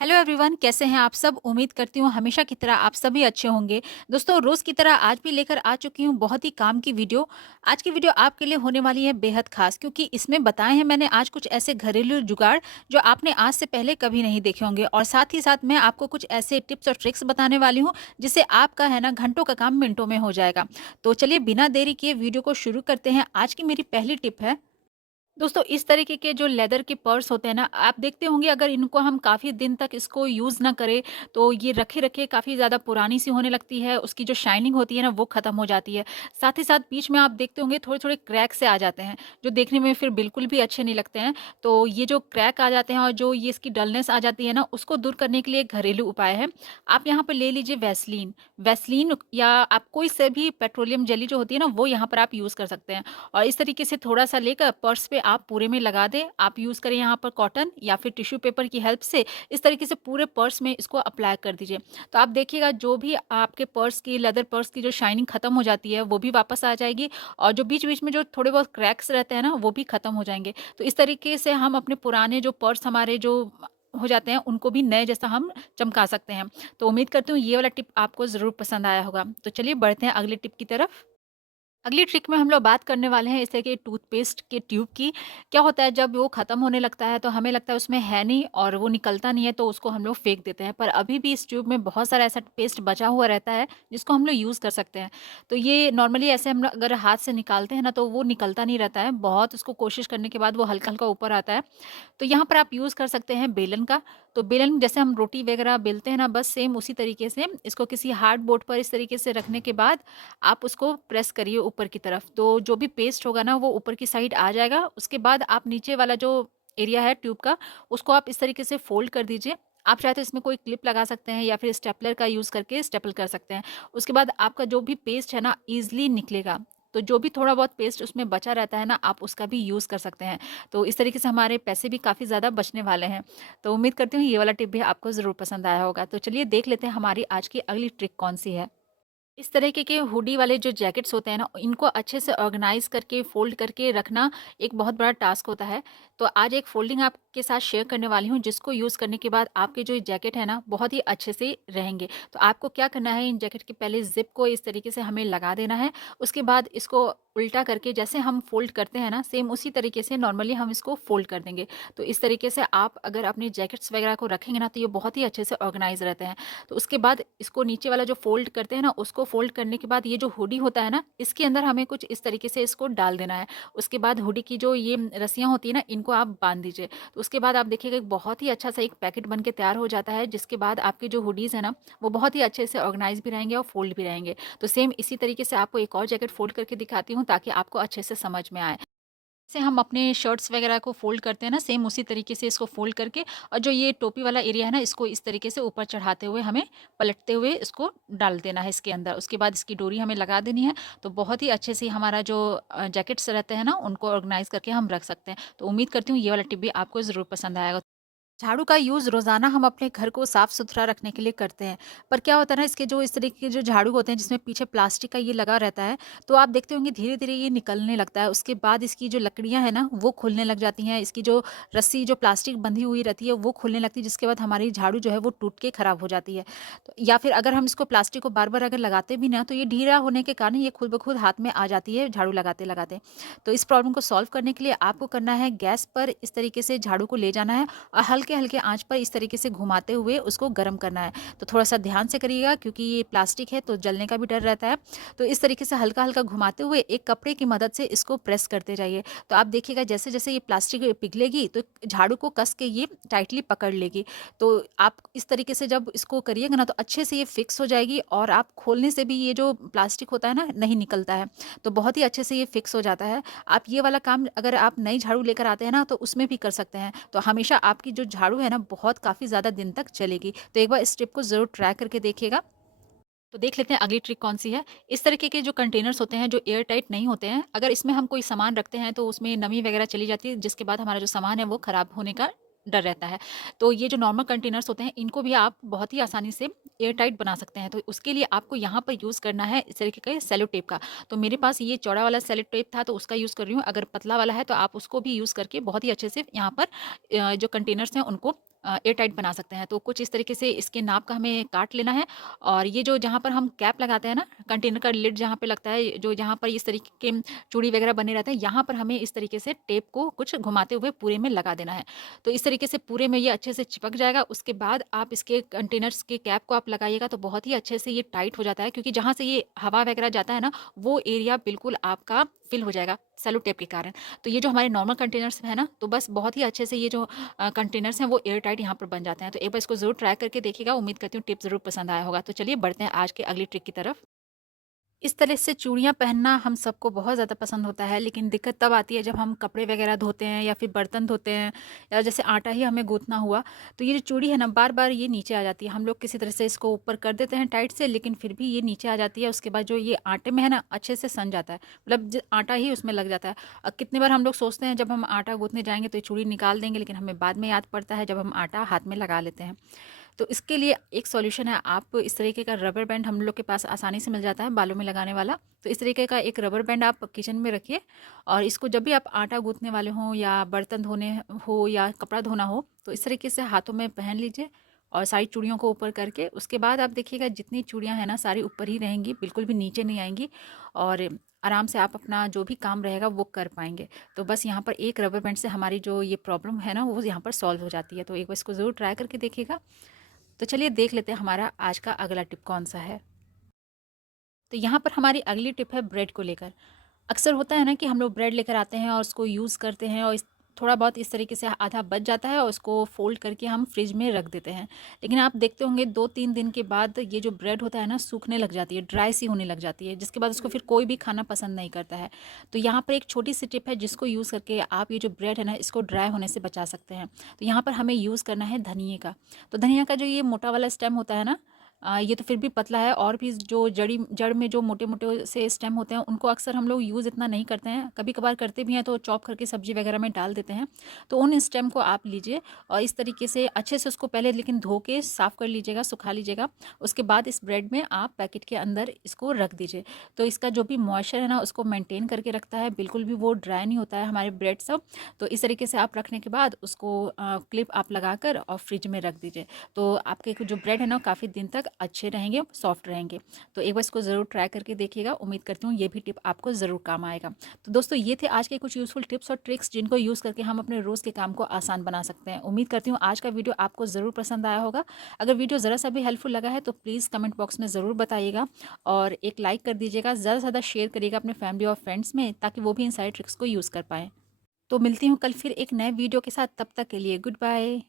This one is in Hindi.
हेलो एवरीवन, कैसे हैं आप सब। उम्मीद करती हूँ हमेशा की तरह आप सभी अच्छे होंगे। दोस्तों, रोज़ की तरह आज भी लेकर आ चुकी हूँ बहुत ही काम की वीडियो। आज की वीडियो आपके लिए होने वाली है बेहद खास, क्योंकि इसमें बताए हैं मैंने आज कुछ ऐसे घरेलू जुगाड़ जो आपने आज से पहले कभी नहीं देखे होंगे, और साथ ही साथ मैं आपको कुछ ऐसे टिप्स और ट्रिक्स बताने वाली हूँ जिससे आपका है ना घंटों का काम मिनटों में हो जाएगा। तो चलिए बिना देरी किए वीडियो को शुरू करते हैं। आज की मेरी पहली टिप है, दोस्तों, इस तरीके के जो लेदर के पर्स होते हैं ना, आप देखते होंगे अगर इनको हम काफ़ी दिन तक इसको यूज़ ना करें तो ये रखे-रखे काफ़ी ज़्यादा पुरानी सी होने लगती है, उसकी जो शाइनिंग होती है ना वो ख़त्म हो जाती है। साथ ही साथ बीच में आप देखते होंगे थोड़े-थोड़े क्रैक से आ जाते हैं, जो देखने में फिर बिल्कुल भी अच्छे नहीं लगते हैं। तो ये जो क्रैक आ जाते हैं और जो ये इसकी डलनेस आ जाती है ना, उसको दूर करने के लिए एक घरेलू उपाय है। आप यहाँ पर ले लीजिए वैसलीन। वैसलीन या आप कोई से भी पेट्रोलियम जेली जो होती है ना, वो यहाँ पर आप यूज़ कर सकते हैं। और इस तरीके से थोड़ा-सा लेकर पर्स पे आप पूरे में लगा दें। आप यूज़ करें यहाँ पर कॉटन या फिर टिश्यू पेपर की हेल्प से इस तरीके से पूरे पर्स में इसको अप्लाई कर दीजिए। तो आप देखिएगा जो भी आपके पर्स की लेदर पर्स की जो शाइनिंग खत्म हो जाती है वो भी वापस आ जाएगी, और जो बीच-बीच में जो थोड़े बहुत क्रैक्स रहते हैं ना वो भी खत्म हो जाएँगे। तो इस तरीके से हम अपने पुराने जो पर्स हमारे जो हो जाते हैं उनको भी नए जैसा हम चमका सकते हैं। तो उम्मीद करती हूँ ये वाला टिप आपको ज़रूर पसंद आया होगा। तो चलिए बढ़ते हैं अगले टिप की तरफ। अगली ट्रिक में हम लोग बात करने वाले हैं इस तरह के टूथपेस्ट के ट्यूब की। क्या होता है, जब वो ख़त्म होने लगता है तो हमें लगता है उसमें है नहीं और वो निकलता नहीं है, तो उसको हम लोग फेंक देते हैं। पर अभी भी इस ट्यूब में बहुत सारा ऐसा पेस्ट बचा हुआ रहता है जिसको हम लोग यूज़ कर सकते हैं। तो ये नॉर्मली ऐसे हम लोग अगर हाथ से निकालते हैं ना तो वो निकलता नहीं रहता है। बहुत उसको कोशिश करने के बाद वो हल्का-हल्का ऊपर आता है। तो यहाँ पर आप यूज़ कर सकते हैं बेलन का। तो बेलन जैसे हम रोटी वगैरह बेलते हैं ना, बस सेम उसी तरीके से इसको किसी हार्ड बोर्ड पर इस तरीके से रखने के बाद आप उसको प्रेस करिए ऊपर की तरफ। तो जो भी पेस्ट होगा ना वो ऊपर की साइड आ जाएगा। उसके बाद आप नीचे वाला जो एरिया है ट्यूब का, उसको आप इस तरीके से फोल्ड कर दीजिए। आप चाहे तो इसमें कोई क्लिप लगा सकते हैं या फिर स्टेपलर का यूज़ करके स्टेपल कर सकते हैं। उसके बाद आपका जो भी पेस्ट है ना ईज़िली निकलेगा। तो जो भी थोड़ा बहुत पेस्ट उसमें बचा रहता है ना, आप उसका भी यूज़ कर सकते हैं। तो इस तरीके से हमारे पैसे भी काफ़ी ज़्यादा बचने वाले हैं। तो उम्मीद करती हूँ ये वाला टिप भी आपको ज़रूर पसंद आया होगा। तो चलिए देख लेते हैं हमारी आज की अगली ट्रिक कौन-सी है। इस तरीके के हुडी वाले जो जैकेट्स होते हैं ना, इनको अच्छे से ऑर्गेनाइज़ करके फ़ोल्ड करके रखना एक बहुत बड़ा टास्क होता है। तो आज एक फ़ोल्डिंग आपके साथ शेयर करने वाली हूँ, जिसको यूज़ करने के बाद आपके जो जैकेट है ना, बहुत ही अच्छे से रहेंगे। तो आपको क्या करना है, इन जैकेट के पहले ज़िप को इस तरीके से हमें लगा देना है। उसके बाद इसको उल्टा करके जैसे हम फ़ोल्ड करते हैं ना, सेम उसी तरीके से नॉर्मली हम इसको फ़ोल्ड कर देंगे। तो इस तरीके से आप अगर अपने जैकेट्स वगैरह को रखेंगे ना, तो ये बहुत ही अच्छे से ऑर्गेनाइज़ रहते हैं। तो उसके बाद इसको नीचे वाला जो फ़ोल्ड करते हैं ना, उसको फ़ोल्ड करने के बाद ये जो हुडी होता है ना, इसके अंदर हमें कुछ इस तरीके से इसको डाल देना है। उसके बाद हुडी की जो ये रस्सियाँ होती हैं ना, इनको आप बाँध दीजिए। तो उसके बाद आप देखिएगा एक बहुत ही अच्छा-सा एक पैकेट बन के तैयार हो जाता है, जिसके बाद आपके जो हुडीज़ हैं ना, वो बहुत ही अच्छे से ऑर्गेनाइज़ भी रहेंगे और फ़ोल्ड भी रहेंगे। तो सेम इसी तरीके से आपको एक और जैकेट फ़ोल्ड करके दिखाती हूँ, ताकि आपको अच्छे से समझ में आए। जैसे हम अपने शर्ट्स वगैरह को फ़ोल्ड करते हैं ना, सेम उसी तरीके से इसको फ़ोल्ड करके, और जो ये टोपी वाला एरिया है ना, इसको इस तरीके से ऊपर चढ़ाते हुए हमें पलटते हुए इसको डाल देना है इसके अंदर। उसके बाद इसकी डोरी हमें लगा देनी है। तो बहुत ही अच्छे से हमारा जो जैकेट्स रहते हैं ना, उनको ऑर्गेनाइज़ करके हम रख सकते हैं। तो उम्मीद करती हूँ ये वाला टिप भी आपको ज़रूर पसंद आएगा। झाड़ू का यूज़ रोज़ाना हम अपने घर को साफ़-सुथरा रखने के लिए करते हैं। पर क्या होता है ना, इसके जो इस तरीके के जो झाड़ू होते हैं जिसमें पीछे प्लास्टिक का ये लगा रहता है, तो आप देखते होंगे धीरे-धीरे ये निकलने लगता है। उसके बाद इसकी जो लकड़ियाँ हैं ना, वो खुलने लग जाती हैं। इसकी जो रस्सी जो प्लास्टिक बंधी हुई रहती है वो खुलने लगती है, जिसके बाद हमारी झाड़ू जो है वो टूट के ख़राब हो जाती है। तो या फिर अगर हम इसको प्लास्टिक को बार-बार अगर लगाते भी ना, तो ये ढीला होने के कारण ये खुद ब खुद हाथ में आ जाती है झाड़ू लगाते-लगाते। तो इस प्रॉब्लम को सॉल्व करने के लिए आपको करना है, गैस पर इस तरीके से झाड़ू को ले जाना है और हल्के-हल्के आँच पर इस तरीके से घुमाते हुए उसको गरम करना है। तो थोड़ा-सा ध्यान से करिएगा, क्योंकि ये प्लास्टिक है तो जलने का भी डर रहता है। तो इस तरीके से हल्का-हल्का घुमाते हुए एक कपड़े की मदद से इसको प्रेस करते जाइए। तो आप देखिएगा जैसे-जैसे ये प्लास्टिक पिघलेगी तो झाड़ू को कस के ये टाइटली पकड़ लेगी। तो आप इस तरीके से जब इसको करिएगा ना, तो अच्छे से ये फिक्स हो जाएगी और आप खोलने से भी ये जो प्लास्टिक होता है ना, नहीं निकलता है। तो बहुत ही अच्छे से ये फिक्स हो जाता है। आप ये वाला काम अगर आप नई झाड़ू लेकर आते हैं ना, तो उसमें भी कर सकते हैं। तो हमेशा आपकी जो झाड़ू है ना, बहुत काफ़ी ज़्यादा दिन तक चलेगी। तो एक बार इस टिप को ज़रूर ट्राई करके देखिएगा। तो देख लेते हैं अगली ट्रिक कौन-सी है। इस तरीके के जो कंटेनर्स होते हैं जो एयर टाइट नहीं होते हैं, अगर इसमें हम कोई सामान रखते हैं तो उसमें नमी वगैरह चली जाती है, जिसके बाद हमारा जो सामान है वो ख़राब होने का डर रहता है। तो ये जो नॉर्मल कंटेनर्स होते हैं, इनको भी आप बहुत ही आसानी से एयर टाइट बना सकते हैं। तो उसके लिए आपको यहाँ पर यूज़ करना है इस तरीके का सेलो टेप का। तो मेरे पास ये चौड़ा वाला सेलो टेप था तो उसका यूज़ कर रही हूँ। अगर पतला वाला है तो आप उसको भी यूज़ करके बहुत ही अच्छे से यहाँ पर जो कंटेनर्स हैं उनको एयर टाइट बना सकते हैं। तो कुछ इस तरीके से इसके नाप का हमें काट लेना है और ये जो जहाँ पर हम कैप लगाते हैं ना, कंटेनर का लिड जहाँ पे लगता है, जो जहाँ पर इस तरीके के चूड़ी वगैरह बने रहते हैं, यहाँ पर हमें इस तरीके से टेप को कुछ घुमाते हुए पूरे में लगा देना है। तो इस तरीके से पूरे में ये अच्छे से चिपक जाएगा। उसके बाद आप इसके कंटेनर्स के कैप को आप लगाइएगा तो बहुत ही अच्छे से ये टाइट हो जाता है, क्योंकि जहाँ से ये हवा वगैरह जाता है ना, वो एरिया बिल्कुल आपका फिल हो जाएगा सेलो टेप के कारण। तो ये जो हमारे नॉर्मल कंटेनर्स है ना, तो बस बहुत ही अच्छे से ये जो कंटेनर्स हैं वो एयर टाइट यहाँ पर बन जाते हैं। तो एक बार इसको ज़रूर ट्राई करके देखिएगा। उम्मीद करती हूँ टिप ज़रूर पसंद आया होगा। तो चलिए बढ़ते हैं आज के अगली ट्रिक की तरफ। इस तरह से चूड़ियाँ पहनना हम सबको बहुत ज़्यादा पसंद होता है, लेकिन दिक्कत तब आती है जब हम कपड़े वगैरह धोते हैं या फिर बर्तन धोते हैं, या जैसे आटा ही हमें गूँथना हुआ, तो ये जो चूड़ी है ना, बार-बार ये नीचे आ जाती है। हम लोग किसी तरह से इसको ऊपर कर देते हैं टाइट से, लेकिन फिर भी ये नीचे आ जाती है। उसके बाद जो ये आटे में है ना, अच्छे से सन जाता है, मतलब आटा ही उसमें लग जाता है। कितनी बार हम लोग सोचते हैं जब हम आटा गूँथने जाएँगे तो ये चूड़ी निकाल देंगे, लेकिन हमें बाद में याद पड़ता है जब हम आटा हाथ में लगा लेते हैं। तो इसके लिए एक सॉल्यूशन है, आप इस तरीके का रबर बैंड हम लोग के पास आसानी से मिल जाता है बालों में लगाने वाला। तो इस तरीके का एक रबर बैंड आप किचन में रखिए और इसको जब भी आप आटा गूँथने वाले हों या बर्तन धोने हो या कपड़ा धोना हो, तो इस तरीके से हाथों में पहन लीजिए और सारी चूड़ियों को ऊपर करके। उसके बाद आप देखिएगा जितनी चूड़ियाँ हैं ना, सारी ऊपर ही रहेंगी, बिल्कुल भी नीचे नहीं आएंगी और आराम से आप अपना जो भी काम रहेगा वो कर पाएंगे। तो बस यहाँ पर एक रबर बैंड से हमारी जो ये प्रॉब्लम है ना, वो यहाँ पर सॉल्व हो जाती है। तो एक बार इसको ज़रूर ट्राई करके देखिएगा। तो चलिए देख लेते हैं हमारा आज का अगला टिप कौन सा है। तो यहाँ पर हमारी अगली टिप है ब्रेड को लेकर। अक्सर होता है ना कि हम लोग ब्रेड लेकर आते हैं और उसको यूज़ करते हैं और थोड़ा बहुत इस तरीके से आधा बच जाता है और उसको फोल्ड करके हम फ्रिज में रख देते हैं। लेकिन आप देखते होंगे 2-3 दिन के बाद ये जो ब्रेड होता है ना, सूखने लग जाती है, ड्राई सी होने लग जाती है, जिसके बाद उसको फिर कोई भी खाना पसंद नहीं करता है। तो यहाँ पर एक छोटी सी टिप है जिसको यूज़ करके आप ये जो ब्रेड है ना, इसको ड्राई होने से बचा सकते हैं। तो यहाँ पर हमें यूज़ करना है धनिए का। तो धनिया का जो ये मोटा वाला स्टेम होता है ना, ये तो फिर भी पतला है, और भी जो जड़ में जो मोटे-मोटे से स्टेम होते हैं उनको अक्सर हम लोग यूज़ इतना नहीं करते हैं। कभी-कभार करते भी हैं तो चॉप करके सब्ज़ी वगैरह में डाल देते हैं। तो उन स्टेम को आप लीजिए और इस तरीके से अच्छे से उसको पहले लेकिन धो के साफ़ कर लीजिएगा, सुखा लीजिएगा। उसके बाद इस ब्रेड में आप पैकेट के अंदर इसको रख दीजिए। तो इसका जो भी मॉइस्चर है ना, उसको मेंटेन करके रखता है, बिल्कुल भी वो ड्राई नहीं होता है हमारे ब्रेड सब। तो इस तरीके से आप रखने के बाद उसको क्लिप आप लगाकर और फ्रिज में रख दीजिए। तो आपके जो ब्रेड है ना, काफ़ी दिन तक अच्छे रहेंगे, सॉफ्ट रहेंगे। तो एक बार इसको ज़रूर ट्राई करके देखिएगा। उम्मीद करती हूँ ये भी टिप आपको ज़रूर काम आएगा। तो दोस्तों, ये थे आज के कुछ यूज़फुल टिप्स और ट्रिक्स जिनको यूज़ करके हम अपने रोज़ के काम को आसान बना सकते हैं। उम्मीद करती हूँ आज का वीडियो आपको ज़रूर पसंद आया होगा। अगर वीडियो ज़रा सा भी हेल्पफुल लगा है तो प्लीज़ कमेंट बॉक्स में ज़रूर बताइएगा और एक लाइक कर दीजिएगा। ज़्यादा से ज़्यादा शेयर करिएगा अपने फैमिली और फ्रेंड्स में, ताकि वो भी इन सारी ट्रिक्स को यूज़ कर पाएँ। तो मिलती हूँ कल फिर एक नए वीडियो के साथ। तब तक के लिए गुड बाय।